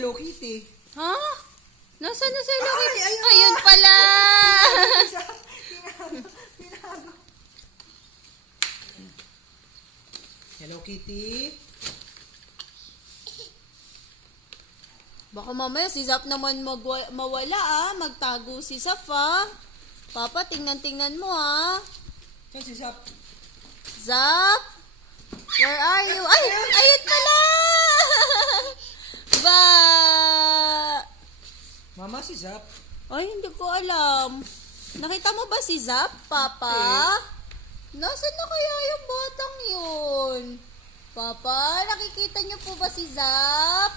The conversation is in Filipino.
Hello Kitty. Ha? Nasaan na si Hello Ay, Kitty? ayun Ayun na. pala! Pinago. Hello Kitty. Baka mamaya si Zap naman mawala magtago si Zap Papa, tingnan mo Yan si Zap. Zap? Where are you? Ay! Ayun pala! Ba! Mama si Zap. Ay, hindi ko alam. Nakita mo ba si Zap, Papa? Nasaan na kaya yung batang yun? Papa, nakikita niyo po ba si Zap?